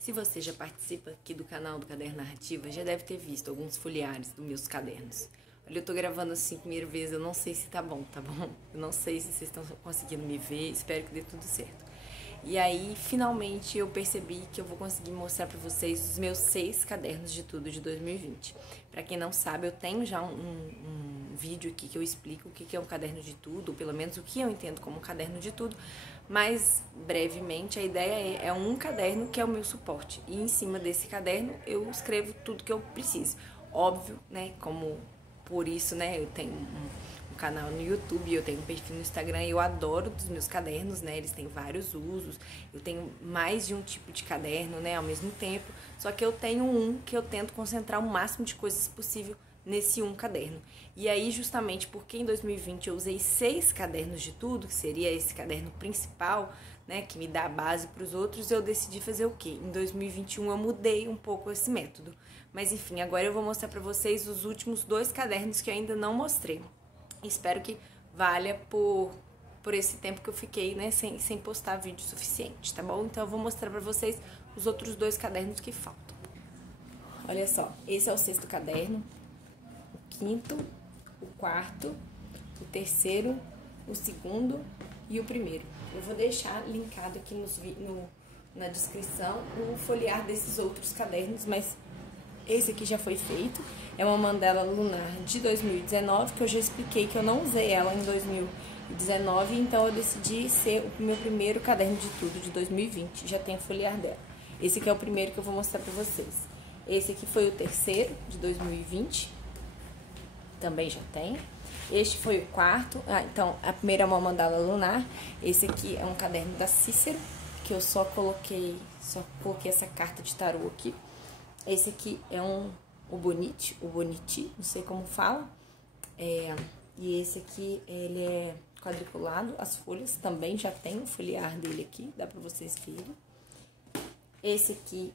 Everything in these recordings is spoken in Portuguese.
Se você já participa aqui do canal do Caderno Narrativa, já deve ter visto alguns folheares dos meus cadernos. Olha, eu tô gravando assim primeira vez, eu não sei se tá bom? Eu não sei se vocês estão conseguindo me ver, espero que dê tudo certo. E aí, finalmente, eu percebi que eu vou conseguir mostrar pra vocês os meus 6 cadernos de tudo de 2020. Pra quem não sabe, eu tenho já um vídeo aqui que eu explico o que é um caderno de tudo, ou pelo menos o que eu entendo como um caderno de tudo, mas, brevemente, a ideia é um caderno que é o meu suporte. E em cima desse caderno, eu escrevo tudo que eu preciso. Óbvio, né, como por isso, né, eu tenho um canal no YouTube, eu tenho um perfil no Instagram, eu adoro os meus cadernos, né, eles têm vários usos, eu tenho mais de um tipo de caderno, né, ao mesmo tempo, só que eu tenho um que eu tento concentrar o máximo de coisas possível nesse um caderno. E aí, justamente porque em 2020 eu usei 6 cadernos de tudo, que seria esse caderno principal, né, que me dá a base para os outros, eu decidi fazer o quê? Em 2021 eu mudei um pouco esse método. Mas enfim, agora eu vou mostrar para vocês os últimos 2 cadernos que eu ainda não mostrei. Espero que valha por esse tempo que eu fiquei, né, sem postar vídeo suficiente, tá bom? Então eu vou mostrar pra vocês os outros 2 cadernos que faltam. Olha só, esse é o 6º caderno, o 5º, o 4º, o 3º, o 2º e o 1º. Eu vou deixar linkado aqui na descrição o folhear desses outros cadernos, mas esse aqui já foi feito, é uma mandala lunar de 2019, que eu já expliquei que eu não usei ela em 2019, então eu decidi ser o meu primeiro caderno de tudo de 2020, já tem o folhear dela. Esse aqui é o primeiro que eu vou mostrar pra vocês. Esse aqui foi o 3º de 2020, também já tem. Este foi o 4º, então a primeira é uma mandala lunar, esse aqui é um caderno da Cícero, que eu só coloquei essa carta de tarô aqui. Esse aqui é o Boniti, não sei como fala. E esse aqui, ele é quadriculado, as folhas também já tem o folhear dele aqui, dá pra vocês verem. Esse aqui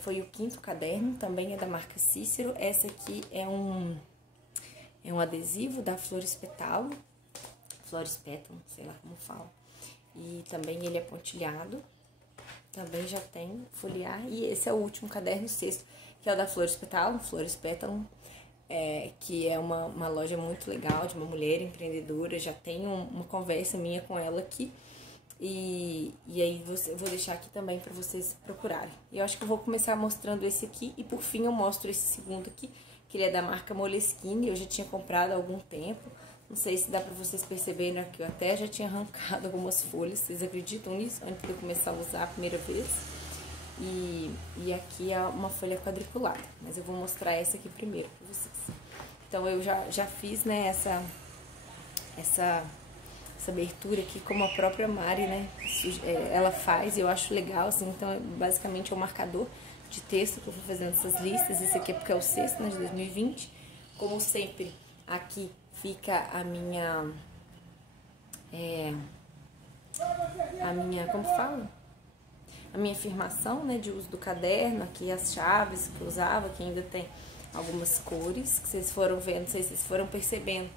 foi o 5º caderno, também é da marca Cícero. Essa aqui é um adesivo da Flores Pétalo, sei lá como fala. E também ele é pontilhado. Também já tem folhear. E esse é o último caderno, o 6º, que é o da Flores Pétalo, que é uma loja muito legal, de uma mulher empreendedora. Já tenho uma conversa minha com ela aqui. E aí eu vou deixar aqui também para vocês procurarem. E eu acho que eu vou começar mostrando esse aqui e por fim eu mostro esse segundo aqui, que ele é da marca Moleskine. Eu já tinha comprado há algum tempo. Não sei se dá pra vocês perceberem aqui, eu até já tinha arrancado algumas folhas, vocês acreditam nisso? Antes de eu começar a usar a primeira vez. E aqui é uma folha quadriculada, mas eu vou mostrar essa aqui primeiro pra vocês. Então eu já fiz, né, essa abertura aqui como a própria Mari, né, ela faz, e eu acho legal, assim. Então basicamente é um marcador de texto que eu vou fazendo essas listas. Esse aqui é porque é o 6º, né, de 2020. Como sempre, aqui fica a minha, como fala? A minha afirmação, né, de uso do caderno, aqui as chaves que eu usava, que ainda tem algumas cores, que vocês foram vendo, não sei se vocês foram percebendo,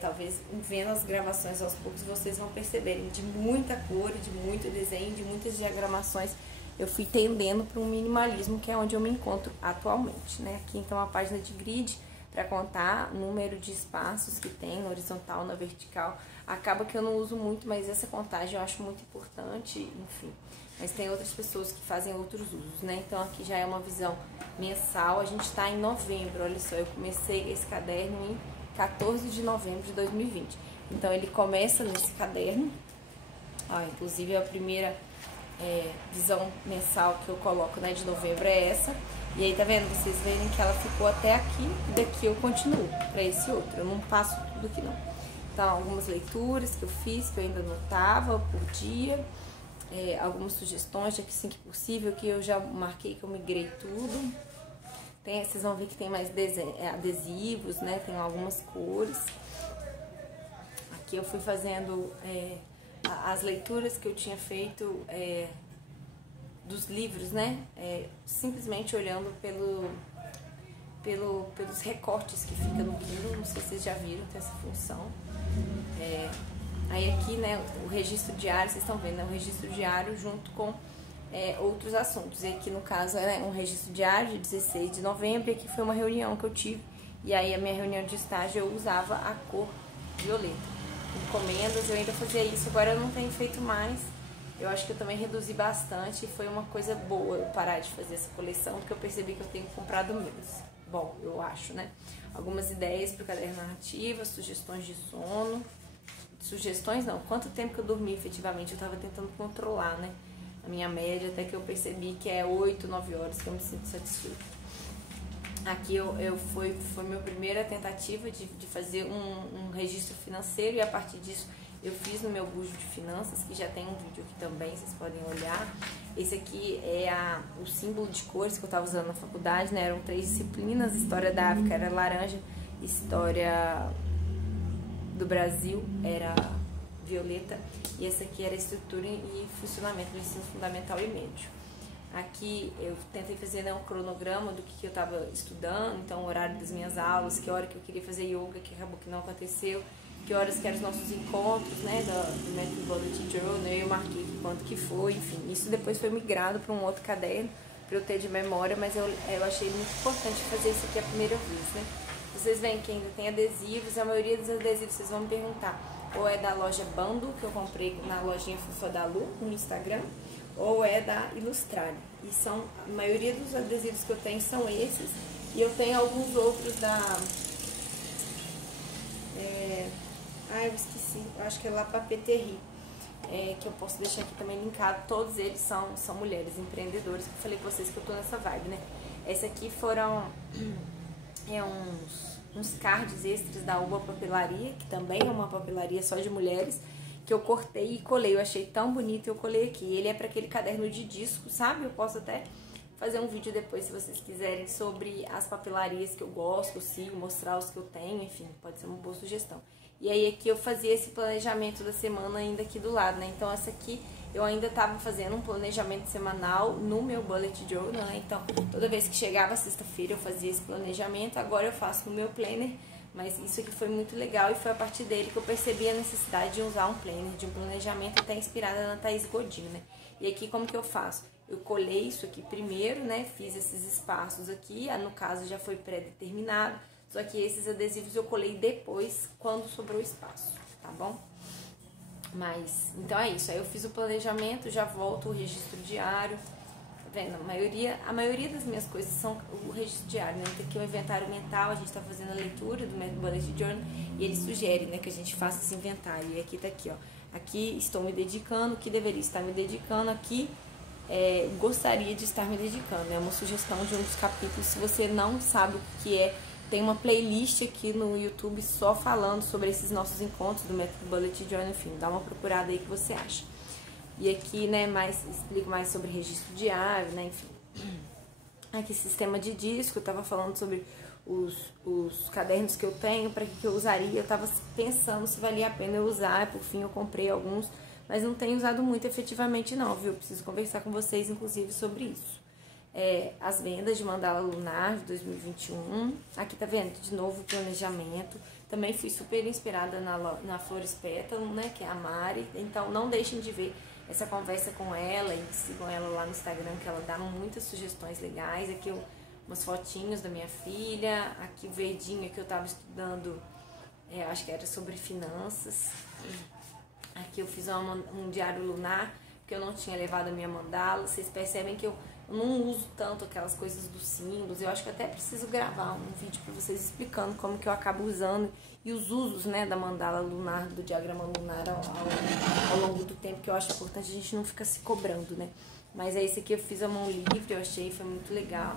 talvez vendo as gravações aos poucos vocês vão perceberem de muita cor, de muito desenho, de muitas diagramações. Eu fui tendendo para um minimalismo, que é onde eu me encontro atualmente, né? Aqui então a página de grid, para contar o número de espaços que tem na horizontal, na vertical. Acaba que eu não uso muito, mas essa contagem eu acho muito importante, enfim. Mas tem outras pessoas que fazem outros usos, né? Então aqui já é uma visão mensal, a gente tá em novembro, olha só, eu comecei esse caderno em 14 de novembro de 2020. Então ele começa nesse caderno, inclusive a primeira visão mensal que eu coloco, né, de novembro é essa. E aí, tá vendo? Vocês verem que ela ficou até aqui, e daqui eu continuo pra esse outro. Eu não passo tudo aqui, não. Então, algumas leituras que eu fiz, que eu ainda anotava por dia. Algumas sugestões, já que assim que possível, que eu já marquei que eu migrei tudo. Vocês vão ver que tem mais adesivos, né? Tem algumas cores. Aqui eu fui fazendo as leituras que eu tinha feito dos livros, né? Simplesmente olhando pelos recortes que fica no Kindle. Não sei se vocês já viram, tem essa função. Aí aqui, né, o registro diário, vocês estão vendo, né, o registro diário junto com outros assuntos. E aqui no caso é um registro diário de 16 de novembro, e aqui foi uma reunião que eu tive, e aí a minha reunião de estágio eu usava a cor violeta. Encomendas, eu ainda fazia isso, agora eu não tenho feito mais. Eu acho que eu também reduzi bastante e foi uma coisa boa eu parar de fazer essa coleção, porque eu percebi que eu tenho comprado menos. Bom, eu acho, né? Algumas ideias para o caderno narrativa, sugestões de sono. Sugestões não, quanto tempo que eu dormi efetivamente, eu estava tentando controlar, né? A minha média, até que eu percebi que é 8, 9 horas que eu me sinto satisfeita. Aqui foi minha primeira tentativa de fazer um registro financeiro, e a partir disso eu fiz no meu bujo de finanças, que já tem um vídeo aqui também, vocês podem olhar. Esse aqui é o símbolo de cores que eu estava usando na faculdade, né? Eram 3 disciplinas, História da África era laranja, História do Brasil era violeta, e essa aqui era Estrutura e Funcionamento do Ensino Fundamental e Médio. Aqui eu tentei fazer, né, um cronograma do que eu estava estudando, então o horário das minhas aulas, que hora que eu queria fazer yoga, que acabou que não aconteceu, que horas que eram os nossos encontros, né, do Método Bullet Journal, eu marquei quanto que foi, enfim. Isso depois foi migrado para um outro caderno, para eu ter de memória, mas eu achei muito importante fazer isso aqui a primeira vez, né. Vocês veem que ainda tem adesivos, a maioria dos adesivos vocês vão me perguntar, ou é da loja Bando, que eu comprei na lojinha Fufa da Lu, no Instagram, ou é da Ilustrare. E a maioria dos adesivos que eu tenho são esses. E eu tenho alguns outros da... eu esqueci. Eu acho que é La Papeterie. Que eu posso deixar aqui também linkado. Todos eles são mulheres empreendedoras. Eu falei com vocês que eu tô nessa vibe, né? Esse aqui foram uns cards extras da Uba Papelaria, que também é uma papelaria só de mulheres, que eu cortei e colei, eu achei tão bonito, eu colei aqui. Ele é para aquele caderno de disco, sabe? Eu posso até fazer um vídeo depois, se vocês quiserem, sobre as papelarias que eu gosto, eu sigo, mostrar os que eu tenho, enfim, pode ser uma boa sugestão. E aí aqui eu fazia esse planejamento da semana ainda aqui do lado, né? Então essa aqui eu ainda estava fazendo um planejamento semanal no meu Bullet Journal, né? Então toda vez que chegava sexta-feira eu fazia esse planejamento, agora eu faço no meu planner. Mas isso aqui foi muito legal, e foi a partir dele que eu percebi a necessidade de usar um planner, de um planejamento até inspirada na Thaís Godinho, né? E aqui como que eu faço? Eu colei isso aqui primeiro, né? Fiz esses espaços aqui, no caso já foi pré-determinado, só que esses adesivos eu colei depois, quando sobrou espaço, tá bom? Mas, então é isso, aí eu fiz o planejamento, já volto o registro diário. Vendo, a maioria das minhas coisas são o registro diário, né? Tem aqui o inventário mental, a gente tá fazendo a leitura do Método Bullet Journal, e ele sugere, né, que a gente faça esse inventário. E aqui tá aqui, ó. Aqui estou me dedicando, que deveria estar me dedicando, aqui gostaria de estar me dedicando. É uma sugestão de um dos capítulos. Se você não sabe o que é, tem uma playlist aqui no YouTube só falando sobre esses nossos encontros do Método Bullet Journal, enfim, dá uma procurada aí que você acha. E aqui, né, explico mais sobre registro diário, né, enfim. Aqui, sistema de disco, eu tava falando sobre os cadernos que eu tenho, para que eu usaria. Eu tava pensando se valia a pena eu usar, por fim eu comprei alguns, mas não tenho usado muito efetivamente não, viu? Eu preciso conversar com vocês, inclusive, sobre isso. As vendas de mandala lunar de 2021. Aqui tá vendo? De novo, planejamento. Também fui super inspirada na Flores Pétalo, né, que é a Mari. Então, não deixem de ver essa conversa com ela, e sigam ela lá no Instagram, que ela dá muitas sugestões legais. Aqui umas fotinhos da minha filha, aqui o verdinho que eu tava estudando, acho que era sobre finanças. Aqui eu fiz um diário lunar, que eu não tinha levado a minha mandala. Vocês percebem que eu não uso tanto aquelas coisas dos símbolos. Eu acho que até preciso gravar um vídeo para vocês explicando como que eu acabo usando e os usos, né, da mandala lunar, do diagrama lunar ao longo do tempo, que eu acho importante a gente não ficar se cobrando, né. Mas esse aqui eu fiz a mão livre, eu achei, foi muito legal.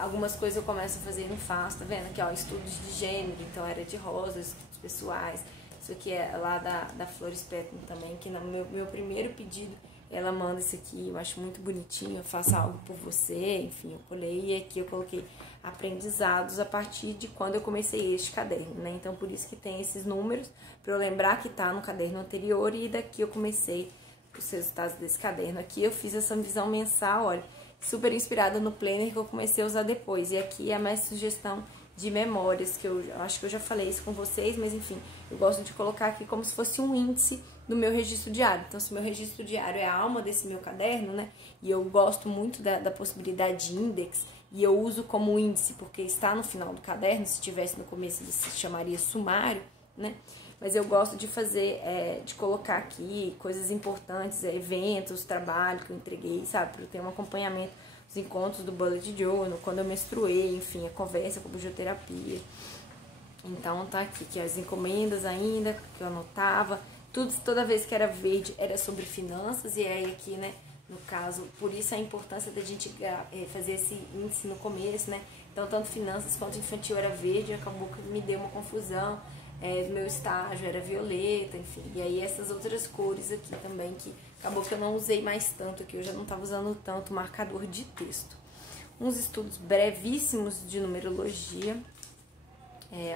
Algumas coisas eu começo a fazer e não faço, tá vendo? Aqui, ó, estudos de gênero, então era de rosas, estudos pessoais. Isso aqui é lá da Flores Pétalo também, que no meu primeiro pedido ela manda isso aqui, eu acho muito bonitinho, eu faço algo por você, enfim, eu colei, e aqui eu coloquei aprendizados a partir de quando eu comecei este caderno, né? Então, por isso que tem esses números, para eu lembrar que tá no caderno anterior, e daqui eu comecei os resultados desse caderno. Aqui eu fiz essa visão mensal, olha, super inspirada no planner que eu comecei a usar depois, e aqui a minha sugestão de memórias, que eu acho que eu já falei isso com vocês, mas enfim, eu gosto de colocar aqui como se fosse um índice do meu registro diário. Então, se meu registro diário é a alma desse meu caderno, né, e eu gosto muito da possibilidade de index, e eu uso como índice porque está no final do caderno, se tivesse no começo ele se chamaria sumário, né, mas eu gosto de fazer, de colocar aqui coisas importantes, eventos, trabalho que eu entreguei, sabe, para eu ter um acompanhamento, os encontros do Bullet Journal, quando eu menstruei, enfim, a conversa com a bioterapia. Então tá aqui, que as encomendas ainda, que eu anotava, toda vez que era verde era sobre finanças, e aí aqui, né, no caso, por isso a importância da gente fazer esse índice no começo, né, então tanto finanças quanto infantil era verde, acabou que me deu uma confusão, meu estágio era violeta, enfim, e aí essas outras cores aqui também, que acabou que eu não usei mais tanto aqui, eu já não estava usando tanto marcador de texto. Uns estudos brevíssimos de numerologia,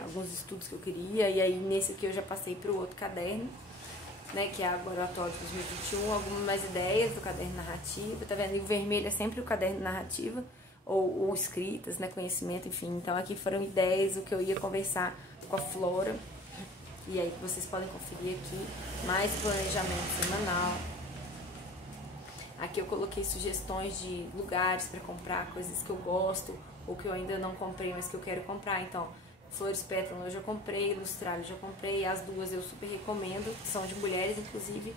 alguns estudos que eu queria, e aí nesse aqui eu já passei para o outro caderno, né, que é agora o atual de 2021, algumas mais ideias do caderno narrativa, tá vendo? E o vermelho é sempre o caderno narrativa, ou escritas, né, conhecimento, enfim. Então aqui foram ideias, o que eu ia conversar com a Flora, e aí vocês podem conferir aqui, mais planejamento semanal. Aqui eu coloquei sugestões de lugares para comprar, coisas que eu gosto, ou que eu ainda não comprei, mas que eu quero comprar, então... Flores Pétalas eu já comprei, Lustralho eu já comprei, as duas eu super recomendo, são de mulheres, inclusive.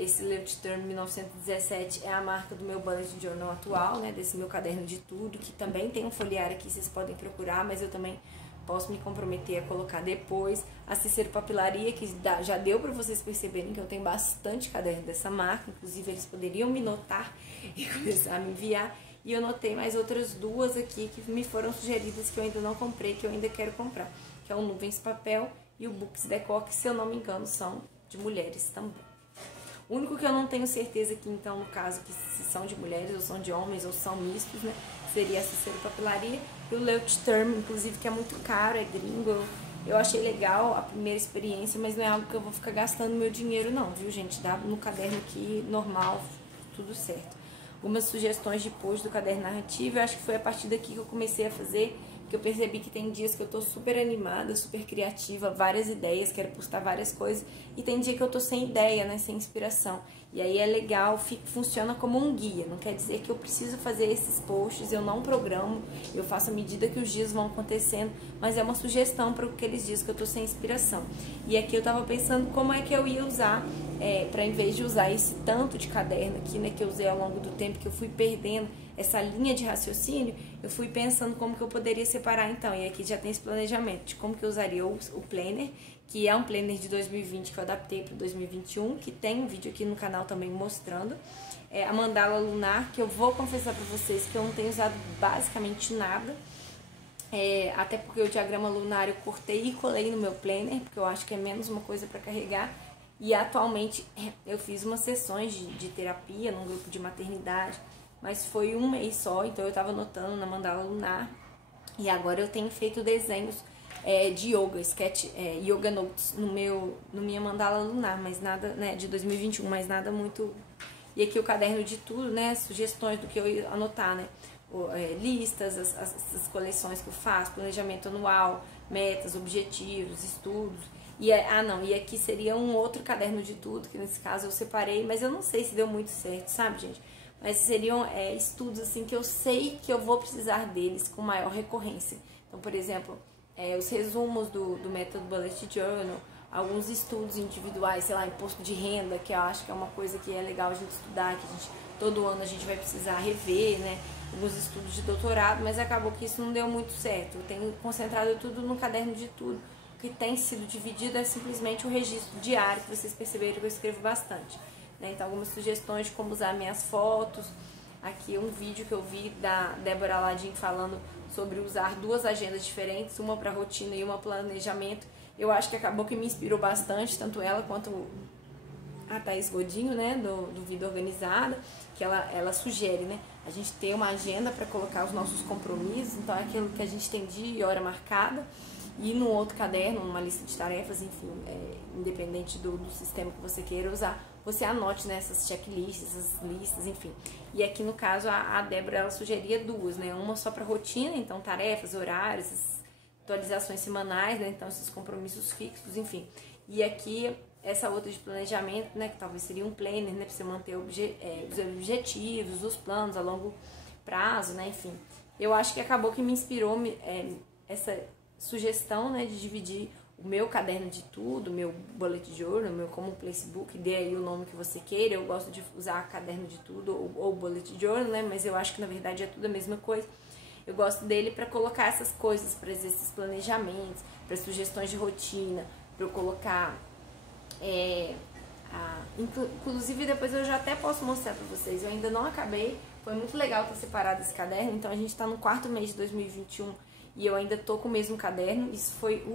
Esse Leucht Term 1917 é a marca do meu bullet journal atual, né, desse meu caderno de tudo, que também tem um foliário aqui, vocês podem procurar, mas eu também posso me comprometer a colocar depois. A Cícero Papilaria, que já deu para vocês perceberem que eu tenho bastante caderno dessa marca, inclusive eles poderiam me notar e começar a me enviar. E eu notei mais outras duas aqui que me foram sugeridas, que eu ainda não comprei, que eu ainda quero comprar. Que é o Nuvens Papel e o Books Decor, que se eu não me engano são de mulheres também. O único que eu não tenho certeza aqui, então, no caso, que se são de mulheres, ou são de homens, ou são mistos, né? Seria a Cícero Papilaria e o Leucht Term, inclusive, que é muito caro, é gringo. Eu achei legal a primeira experiência, mas não é algo que eu vou ficar gastando meu dinheiro não, viu, gente? Dá no caderno aqui, normal, tudo certo. Algumas sugestões de post do caderno narrativo, eu acho que foi a partir daqui que eu comecei a fazer, que eu percebi que tem dias que eu tô super animada, super criativa, várias ideias, quero postar várias coisas, e tem dia que eu tô sem ideia, né, sem inspiração. E aí é legal, funciona como um guia, não quer dizer que eu preciso fazer esses posts, eu não programo, eu faço à medida que os dias vão acontecendo, mas é uma sugestão para aqueles dias que eu tô sem inspiração. E aqui eu tava pensando como é que eu ia usar, para em vez de usar esse tanto de caderno aqui, né, que eu usei ao longo do tempo, que eu fui perdendo essa linha de raciocínio, eu fui pensando como que eu poderia separar então, e aqui já tem esse planejamento de como que eu usaria o planner, que é um planner de 2020 que eu adaptei para 2021, que tem um vídeo aqui no canal também mostrando, a mandala lunar, que eu vou confessar para vocês que eu não tenho usado basicamente nada, até porque o diagrama lunar eu cortei e colei no meu planner, porque eu acho que é menos uma coisa para carregar, e atualmente eu fiz umas sessões de terapia num grupo de maternidade, mas foi um mês só, então eu tava anotando na mandala lunar, e agora eu tenho feito desenhos de yoga, yoga notes no minha mandala lunar, mas nada, né, de 2021, mas nada muito. E aqui o caderno de tudo, né, sugestões do que eu ia anotar, né, listas, as coleções que eu faço, planejamento anual, metas, objetivos, estudos. E aqui seria um outro caderno de tudo, que nesse caso eu separei, mas eu não sei se deu muito certo, sabe, gente? Mas seriam estudos assim que eu sei que eu vou precisar deles com maior recorrência. Então, por exemplo, os resumos do método Bullet Journal, alguns estudos individuais, sei lá, imposto de renda, que eu acho que é uma coisa que é legal a gente estudar, que todo ano a gente vai precisar rever, né? Alguns estudos de doutorado, mas acabou que isso não deu muito certo. Eu tenho concentrado tudo no caderno de tudo. O que tem sido dividido é simplesmente o registro diário, que vocês perceberam que eu escrevo bastante. Então, algumas sugestões de como usar minhas fotos. Aqui um vídeo que eu vi da Débora Aladim falando sobre usar duas agendas diferentes, uma para rotina e uma para planejamento. Eu acho que acabou que me inspirou bastante, tanto ela quanto a Thaís Godinho, né, do Vida Organizada, que ela sugere, né, a gente ter uma agenda para colocar os nossos compromissos, então é aquilo que a gente tem dia e hora marcada, e no outro caderno, uma lista de tarefas, enfim, independente do sistema que você queira usar, você anote nessas checklists, essas listas, enfim. E aqui no caso a Débora ela sugeria duas, né? Uma só para rotina, então tarefas, horários, atualizações semanais, né? Então esses compromissos fixos, enfim. E aqui essa outra de planejamento, né? Que talvez seria um planner, né? Para você manter os objetivos, os planos a longo prazo, né? Enfim, eu acho que acabou que me inspirou essa sugestão, né? De dividir o meu caderno de tudo, meu bullet journal, meu como placebook, dê aí o nome que você queira. Eu gosto de usar caderno de tudo ou bullet journal, né? Mas eu acho que na verdade é tudo a mesma coisa. Eu gosto dele para colocar essas coisas, para esses planejamentos, para sugestões de rotina, para eu colocar. Inclusive depois eu já até posso mostrar para vocês. Eu ainda não acabei. Foi muito legal ter separado esse caderno. Então a gente está no 4º mês de 2021 e eu ainda tô com o mesmo caderno. Isso foi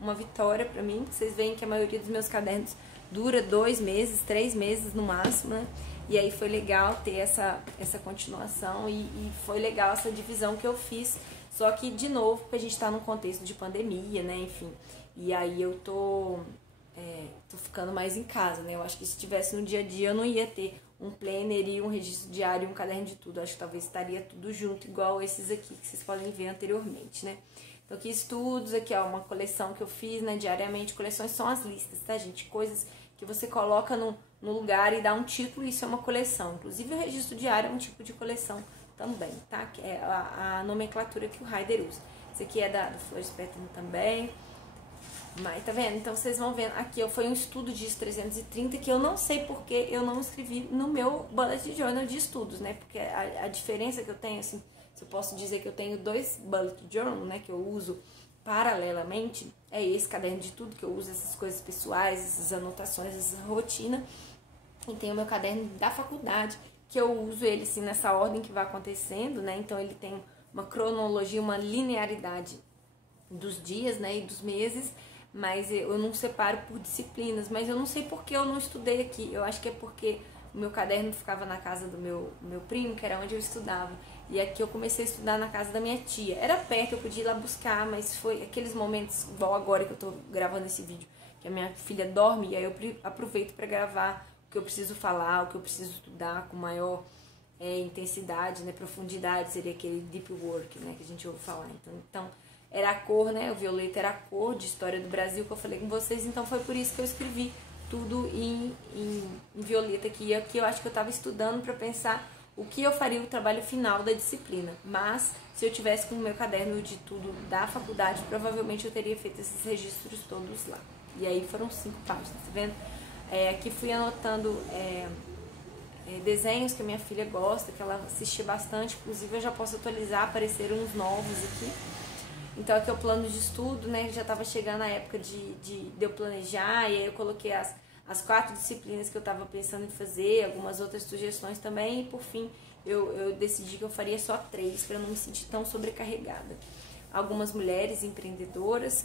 uma vitória para mim. Vocês veem que a maioria dos meus cadernos dura 2 meses, 3 meses no máximo, né? E aí foi legal ter essa continuação e foi legal essa divisão que eu fiz. Só que, de novo, porque a gente tá num contexto de pandemia, né? Enfim. E aí eu tô ficando mais em casa, né? Eu acho que se estivesse no dia a dia eu não ia ter um planner e um registro diário e um caderno de tudo. Eu acho que talvez estaria tudo junto, igual esses aqui que vocês podem ver anteriormente, né? Então aqui estudos, aqui ó, uma coleção que eu fiz, né, diariamente. Coleções são as listas, tá, gente? Coisas que você coloca no lugar e dá um título, isso é uma coleção. Inclusive o registro diário é um tipo de coleção também, tá? Que é a nomenclatura que o Heider usa. Esse aqui é do Flores Pétalo também. Mas tá vendo? Então vocês vão vendo. Aqui foi um estudo de 330 que eu não sei porque eu não escrevi no meu bullet journal de estudos, né? Porque a diferença que eu tenho, assim, se eu posso dizer que eu tenho 2 bullet journal, né? Que eu uso paralelamente, é esse caderno de tudo que eu uso, essas coisas pessoais, essas anotações, essa rotina. E tem o meu caderno da faculdade, que eu uso ele assim nessa ordem que vai acontecendo, né? Então ele tem uma cronologia, uma linearidade dos dias, né, e dos meses, mas eu não separo por disciplinas, mas eu não sei porque eu não estudei aqui. Eu acho que é porque o meu caderno ficava na casa do meu primo, que era onde eu estudava. E aqui eu comecei a estudar na casa da minha tia. Era perto, eu podia ir lá buscar, mas foi aqueles momentos, igual agora que eu tô gravando esse vídeo, que a minha filha dorme, e aí eu aproveito para gravar o que eu preciso falar, o que eu preciso estudar com maior intensidade, né, profundidade, seria aquele deep work, né, que a gente ouve falar. Então era a cor, né, o violeta era a cor de história do Brasil que eu falei com vocês, então foi por isso que eu escrevi tudo em violeta aqui. E aqui eu acho que eu estava estudando para pensar o que eu faria o trabalho final da disciplina. Mas se eu tivesse com o meu caderno de tudo da faculdade, provavelmente eu teria feito esses registros todos lá. E aí foram 5 páginas, tá vendo? Aqui fui anotando desenhos que a minha filha gosta, que ela assistia bastante, inclusive eu já posso atualizar, apareceram uns novos aqui. Então aqui é o plano de estudo, né? Já estava chegando a época de eu planejar, e aí eu coloquei as 4 disciplinas que eu estava pensando em fazer, algumas outras sugestões também, e por fim eu decidi que eu faria só 3 para não me sentir tão sobrecarregada. Algumas mulheres empreendedoras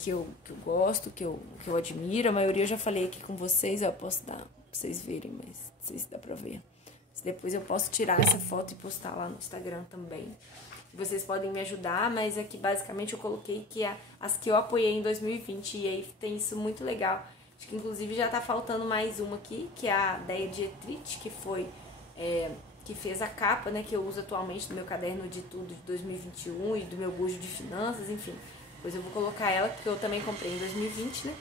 que eu gosto, que eu admiro, a maioria eu já falei aqui com vocês, eu posso dar pra vocês verem, mas não sei se dá pra ver. Depois eu posso tirar essa foto e postar lá no Instagram também. Vocês podem me ajudar, mas aqui basicamente eu coloquei que as que eu apoiei em 2020, e aí tem isso muito legal. Acho que inclusive já tá faltando mais uma aqui, que é a Deia Dietrich, que fez a capa, né, que eu uso atualmente no meu caderno de tudo de 2021 e do meu bujo de finanças, enfim. Depois eu vou colocar ela, porque eu também comprei em 2020, né?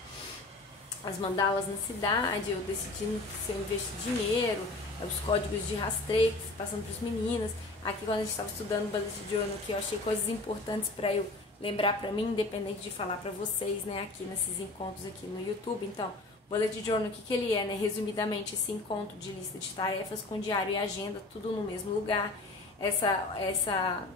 As mandalas na cidade, eu decidindo se eu investir dinheiro, os códigos de rastreio, passando para os meninos. Aqui quando a gente estava estudando bullet journal, que eu achei coisas importantes para eu lembrar para mim, independente de falar para vocês, né, aqui nesses encontros aqui no YouTube. Então, bullet journal, o que ele é, né? Resumidamente, esse encontro de lista de tarefas com diário e agenda, tudo no mesmo lugar. Essa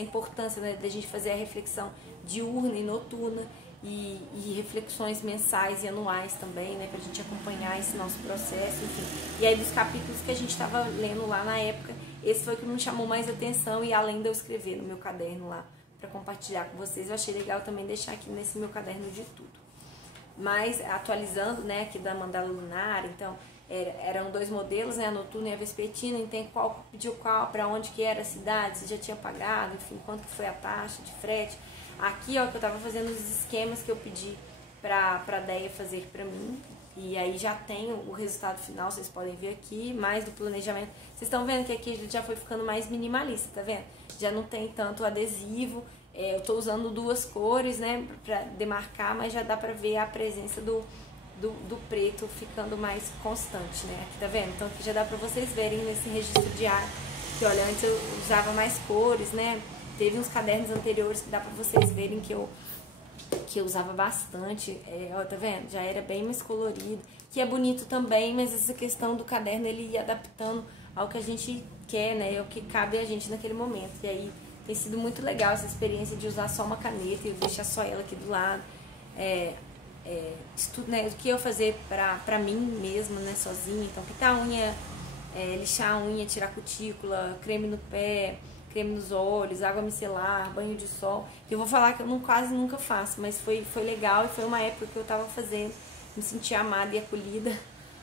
importância, né, da gente fazer a reflexão diurna e noturna e reflexões mensais e anuais também, né, pra gente acompanhar esse nosso processo, enfim. E aí dos capítulos que a gente estava lendo lá na época, esse foi o que me chamou mais atenção, e além de eu escrever no meu caderno lá para compartilhar com vocês, eu achei legal também deixar aqui nesse meu caderno de tudo. Mas atualizando, né, aqui da mandala lunar, então eram 2 modelos, né, a noturna e a vespertina, então qual pediu qual, para onde que era a cidade, se já tinha pagado, enfim, quanto que foi a taxa de frete. Aqui, ó, que eu tava fazendo os esquemas que eu pedi pra Deia fazer pra mim, e aí já tenho o resultado final, vocês podem ver aqui, mais do planejamento. Vocês estão vendo que aqui já foi ficando mais minimalista, tá vendo? Já não tem tanto adesivo, eu tô usando duas cores, né, pra demarcar, mas já dá pra ver a presença do preto ficando mais constante, né? Aqui tá vendo? Então aqui já dá pra vocês verem nesse registro diário que, olha, antes eu usava mais cores, né? Teve uns cadernos anteriores que dá pra vocês verem que eu usava bastante, ó, tá vendo? Já era bem mais colorido, que é bonito também, mas essa questão do caderno, ele ia adaptando ao que a gente quer, né? Ao que cabe a gente naquele momento. E aí tem sido muito legal essa experiência de usar só uma caneta e deixar só ela aqui do lado. Né, o que eu fazer pra mim mesma, né, sozinha. Então, pintar a unha, lixar a unha, tirar a cutícula, creme no pé, creme nos olhos, água micelar, banho de sol. Eu vou falar que eu quase nunca faço, mas foi legal e foi uma época que eu tava fazendo, me senti amada e acolhida.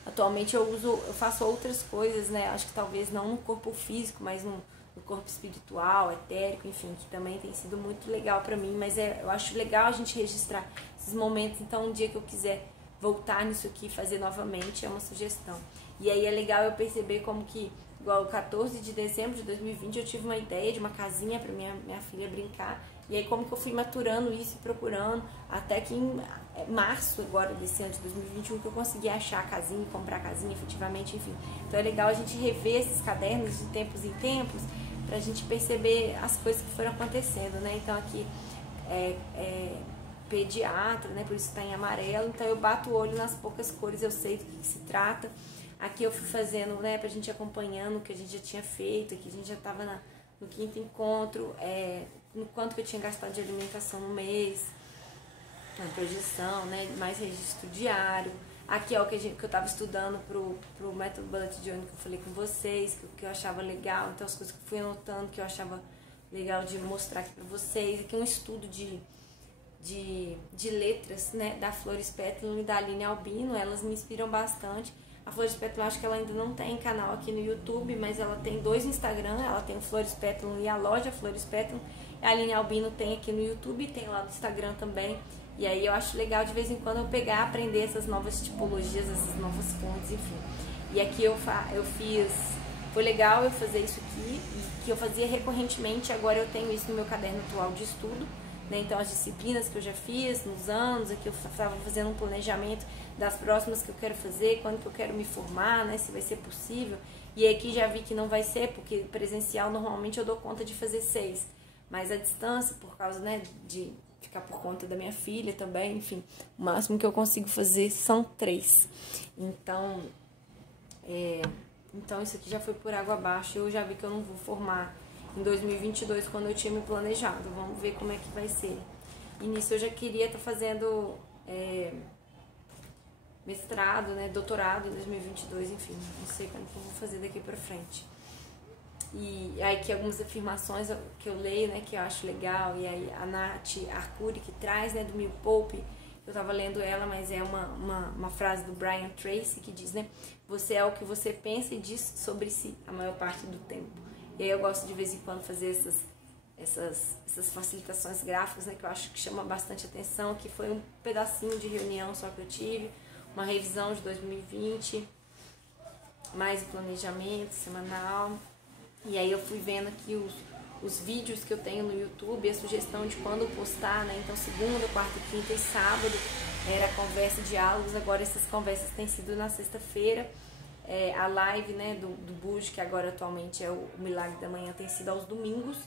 Atualmente eu faço outras coisas, né? Acho que talvez não no corpo físico, mas no corpo espiritual, etérico, enfim, que também tem sido muito legal pra mim, mas eu acho legal a gente registrar esses momentos. Então, um dia que eu quiser voltar nisso aqui, fazer novamente, é uma sugestão. E aí é legal eu perceber como que, igual o 14 de dezembro de 2020, eu tive uma ideia de uma casinha pra minha filha brincar, e aí como que eu fui maturando isso e procurando, até que em março agora desse ano de 2021 que eu consegui achar a casinha, comprar a casinha efetivamente, enfim. Então é legal a gente rever esses cadernos de tempos em tempos, pra gente perceber as coisas que foram acontecendo, né? Então aqui pediatra, né? Por isso tá em amarelo, então eu bato o olho nas poucas cores, eu sei do que se trata. Aqui eu fui fazendo, né, pra gente acompanhando o que a gente já tinha feito, aqui a gente já tava no 5º encontro, no quanto que eu tinha gastado de alimentação no mês, na projeção, né, mais registro diário. Aqui é o que eu tava estudando pro método Bullet Journal que eu falei com vocês, que eu achava legal, então as coisas que eu fui anotando que eu achava legal de mostrar aqui pra vocês. Aqui é um estudo de letras, né, da Flores Pétalo e da Aline Albino, elas me inspiram bastante. A Flores Pétalo, acho que ela ainda não tem canal aqui no YouTube, mas ela tem 2 no Instagram, ela tem o Flores Pétalo e a loja Flores Pétalo. A Aline Albino tem aqui no YouTube, tem lá no Instagram também. E aí eu acho legal de vez em quando eu pegar, aprender essas novas tipologias, essas novas fontes, enfim. E aqui eu fiz, foi legal eu fazer isso aqui, e que eu fazia recorrentemente, agora eu tenho isso no meu caderno atual de estudo, né? Então as disciplinas que eu já fiz nos anos, aqui eu estava fazendo um planejamento das próximas que eu quero fazer, quando que eu quero me formar, né? Se vai ser possível. E aqui já vi que não vai ser, porque presencial normalmente eu dou conta de fazer 6, mas a distância, por causa, né, de ficar por conta da minha filha também, enfim, o máximo que eu consigo fazer são 3. Então, isso aqui já foi por água abaixo. Eu já vi que eu não vou formar em 2022 quando eu tinha me planejado. Vamos ver como é que vai ser. E nisso eu já queria estar fazendo mestrado, né, doutorado em 2022, enfim, não sei como que eu vou fazer daqui pra frente. E aí aqui algumas afirmações que eu leio, né, que eu acho legal, e aí a Nath Arcuri que traz, né, do Neil Pope, eu tava lendo ela, mas é uma frase do Brian Tracy que diz, né, você é o que você pensa e diz sobre si a maior parte do tempo. E aí eu gosto de vez em quando fazer essas facilitações gráficas, né, que eu acho que chama bastante atenção, que foi um pedacinho de reunião só que eu tive, uma revisão de 2020, mais o planejamento semanal. E aí eu fui vendo aqui os vídeos que eu tenho no YouTube, a sugestão de quando postar, né? Então segunda, quarta, quinta e sábado era conversa, diálogos. Agora essas conversas têm sido na sexta-feira. A live, né, do Bujo, que agora atualmente é o Milagre da Manhã, tem sido aos domingos.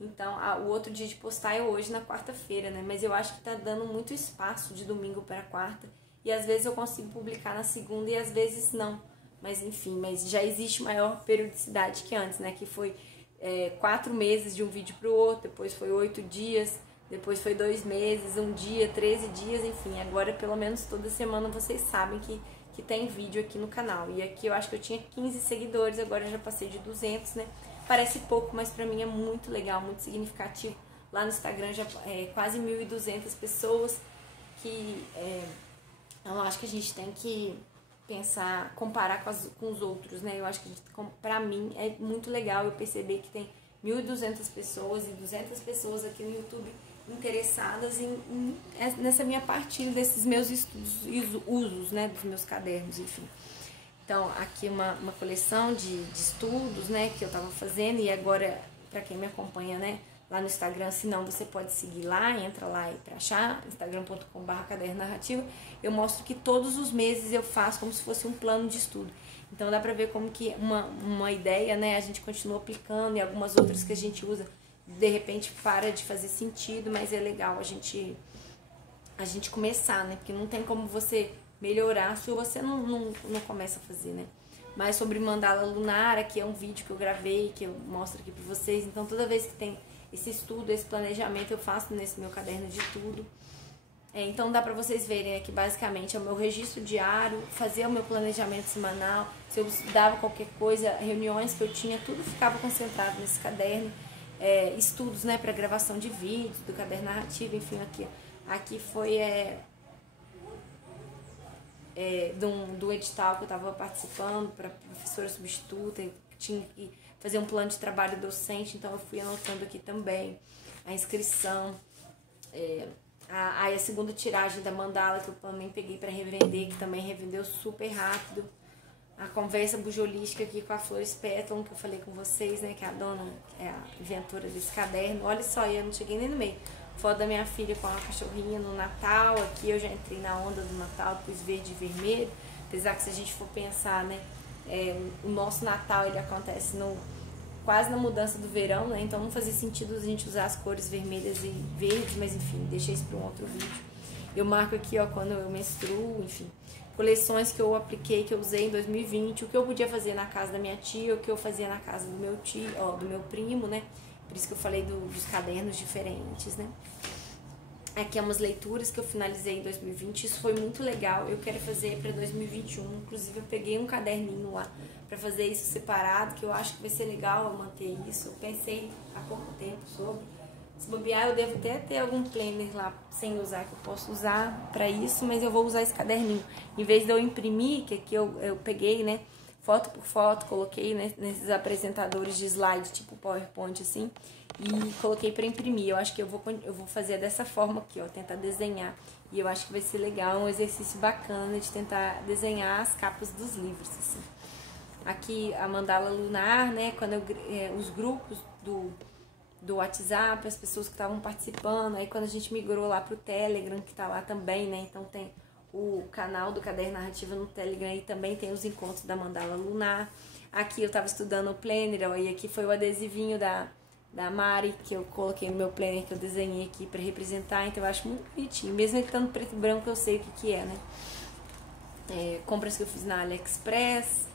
Então o outro dia de postar é hoje na quarta-feira, né? Mas eu acho que tá dando muito espaço de domingo para quarta. E às vezes eu consigo publicar na segunda e às vezes não. Mas enfim, mas já existe maior periodicidade que antes, né? Que foi 4 meses de um vídeo pro outro, depois foi 8 dias, depois foi 2 meses, 1 dia, 13 dias, enfim. Agora pelo menos toda semana vocês sabem que tem vídeo aqui no canal. E aqui eu acho que eu tinha 15 seguidores, agora eu já passei de 200, né? Parece pouco, mas pra mim é muito legal, muito significativo. Lá no Instagram já quase 1.200 pessoas que... eu acho que a gente tem que pensar, comparar com os outros, né? Eu acho que pra mim é muito legal eu perceber que tem 1.200 pessoas e 200 pessoas aqui no YouTube interessadas nessa minha partilha desses meus estudos e usos, né? Dos meus cadernos, enfim. Então, aqui uma coleção de estudos, né? Que eu tava fazendo e agora, pra quem me acompanha, né? lá no Instagram, se não você pode seguir lá, entra lá para achar, instagram.com/caderno narrativa. Eu mostro que todos os meses eu faço como se fosse um plano de estudo. Então dá pra ver como que uma ideia, né, a gente continua aplicando e algumas outras que a gente usa, de repente para de fazer sentido, mas é legal a gente começar, né, porque não tem como você melhorar se você não começa a fazer, né. Mas sobre mandala lunar, aqui é um vídeo que eu gravei, que eu mostro aqui pra vocês. Então toda vez que tem esse estudo, esse planejamento, eu faço nesse meu caderno de tudo. Então dá pra vocês verem aqui, basicamente, é o meu registro diário, fazer o meu planejamento semanal, se eu estudava qualquer coisa, reuniões que eu tinha, tudo ficava concentrado nesse caderno. Estudos, né, pra gravação de vídeos, do caderno narrativo, enfim, aqui foi do edital que eu estava participando para professora substituta, eu tinha que fazer um plano de trabalho docente, então eu fui anotando aqui também a inscrição, a segunda tiragem da mandala que eu também peguei para revender, que também revendeu super rápido, a conversa bujolística aqui com a Flores Pétalam, que eu falei com vocês, né, que é a dona, é a inventora desse caderno. Olha só, eu não cheguei nem no meio. Foto da minha filha com a cachorrinha no Natal, aqui eu já entrei na onda do Natal, pus verde e vermelho, apesar que se a gente for pensar, né, o nosso Natal ele acontece quase na mudança do verão, né, então não fazia sentido a gente usar as cores vermelhas e verdes, mas enfim, deixei isso para um outro vídeo. Eu marco aqui, ó, quando eu menstruo, enfim, coleções que eu apliquei, que eu usei em 2020, o que eu podia fazer na casa da minha tia, o que eu fazia na casa do meu tio, ó, do meu primo, né. Por isso que eu falei dos cadernos diferentes, né? Aqui é umas leituras que eu finalizei em 2020. Isso foi muito legal. Eu quero fazer para 2021. Inclusive, eu peguei um caderninho lá para fazer isso separado, que eu acho que vai ser legal eu manter isso. Eu pensei há pouco tempo sobre. Se bobear, eu devo até ter algum planner lá sem usar, que eu posso usar para isso, mas eu vou usar esse caderninho. Em vez de eu imprimir, que aqui eu peguei, né? Foto por foto, coloquei, né, nesses apresentadores de slide, tipo PowerPoint, assim, e coloquei para imprimir. Eu acho que eu vou fazer dessa forma aqui, ó, tentar desenhar. E eu acho que vai ser legal, um exercício bacana de tentar desenhar as capas dos livros, assim. Aqui a mandala lunar, né, quando os grupos do WhatsApp, as pessoas que estavam participando, aí quando a gente migrou lá pro Telegram, que tá lá também, né, então tem o canal do Caderno Narrativa no Telegram e também tem os encontros da mandala lunar. Aqui eu tava estudando o planner, ó, e aqui foi o adesivinho da Mari, que eu coloquei no meu planner, que eu desenhei aqui para representar, então eu acho muito bonitinho. Mesmo ele estando preto e branco, eu sei o que é, né? Compras que eu fiz na AliExpress.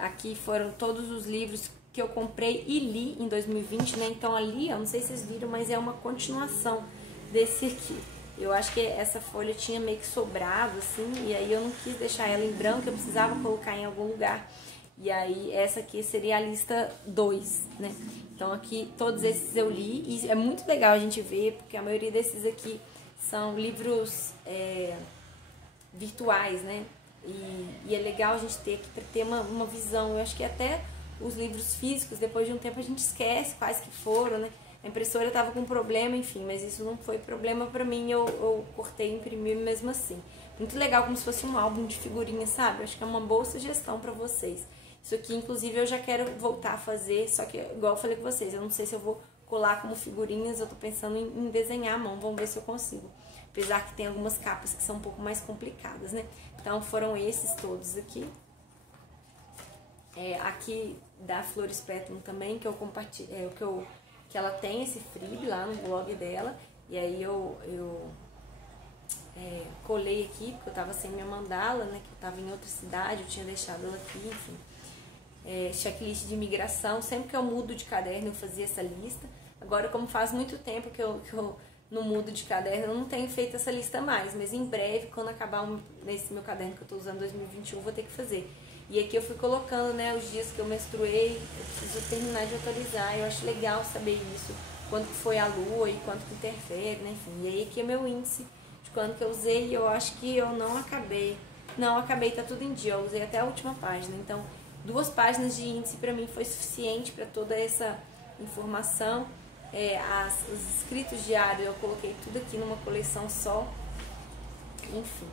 Aqui foram todos os livros que eu comprei e li em 2020, né? Então ali, eu não sei se vocês viram, mas é uma continuação desse aqui. Eu acho que essa folha tinha meio que sobrado, assim, e aí eu não quis deixar ela em branco, eu precisava colocar em algum lugar. E aí essa aqui seria a lista 2, né? Então aqui todos esses eu li e é muito legal a gente ver, porque a maioria desses aqui são livros virtuais, né? E é legal a gente ter aqui para ter uma visão. Eu acho que até os livros físicos, depois de um tempo a gente esquece quais que foram, né? A impressora estava com problema, enfim, mas isso não foi problema pra mim, eu cortei e imprimi mesmo assim. Muito legal, como se fosse um álbum de figurinhas, sabe? Eu acho que é uma boa sugestão pra vocês. Isso aqui, inclusive, eu já quero voltar a fazer, só que, igual eu falei com vocês, eu não sei se eu vou colar como figurinhas, eu tô pensando em desenhar à mão, vamos ver se eu consigo. Apesar que tem algumas capas que são um pouco mais complicadas, né? Então, foram esses todos aqui. Aqui da Flores Pétalam também, que eu compartilho, que ela tem esse freebie lá no blog dela, e aí eu colei aqui, porque eu tava sem minha mandala, né, que eu tava em outra cidade, eu tinha deixado ela aqui, enfim. Checklist de imigração, sempre que eu mudo de caderno eu fazia essa lista. Agora, como faz muito tempo que eu não mudo de caderno, eu não tenho feito essa lista mais, mas em breve, quando acabar nesse meu caderno que eu tô usando 2021, eu vou ter que fazer. E aqui eu fui colocando, né, os dias que eu menstruei, eu preciso terminar de atualizar, eu acho legal saber isso, quanto que foi a lua e quanto que interfere, né, enfim. E aí aqui é meu índice de quanto que eu usei e eu acho que eu não acabei, tá tudo em dia, eu usei até a última página, então 2 páginas de índice pra mim foi suficiente para toda essa informação. Os escritos diários eu coloquei tudo aqui numa coleção só, enfim.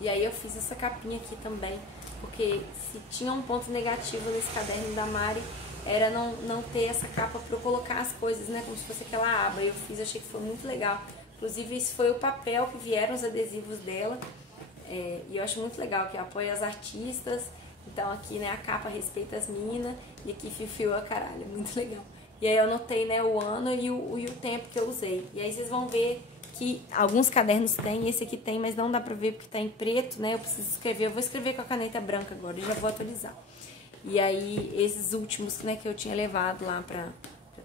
E aí eu fiz essa capinha aqui também, porque se tinha um ponto negativo nesse caderno da Mari, era não ter essa capa para eu colocar as coisas, né, como se fosse aquela aba. Eu fiz, achei que foi muito legal. Inclusive, esse foi o papel que vieram os adesivos dela. E eu acho muito legal, que apoia as artistas. Então aqui, né, a capa respeita as minas. E aqui Fiu a caralho, muito legal. E aí eu anotei, né, o ano e o tempo que eu usei. E aí vocês vão ver que alguns cadernos tem, esse aqui tem, mas não dá pra ver porque tá em preto, né? Eu preciso escrever, eu vou escrever com a caneta branca agora e já vou atualizar. E aí, esses últimos, né, que eu tinha levado lá pra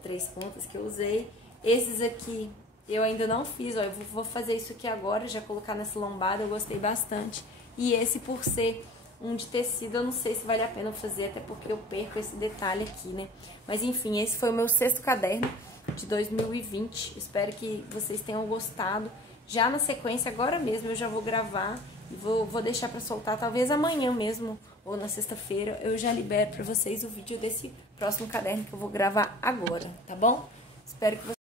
3 pontas que eu usei. Esses aqui eu ainda não fiz, ó, eu vou fazer isso aqui agora, já colocar nessa lombada, eu gostei bastante. E esse, por ser um de tecido, eu não sei se vale a pena fazer, até porque eu perco esse detalhe aqui, né? Mas enfim, esse foi o meu 6º caderno de 2020. Espero que vocês tenham gostado. Já na sequência, agora mesmo, eu já vou gravar e vou deixar pra soltar, talvez amanhã mesmo, ou na sexta-feira, eu já libero pra vocês o vídeo desse próximo caderno que eu vou gravar agora, tá bom? Espero que vocês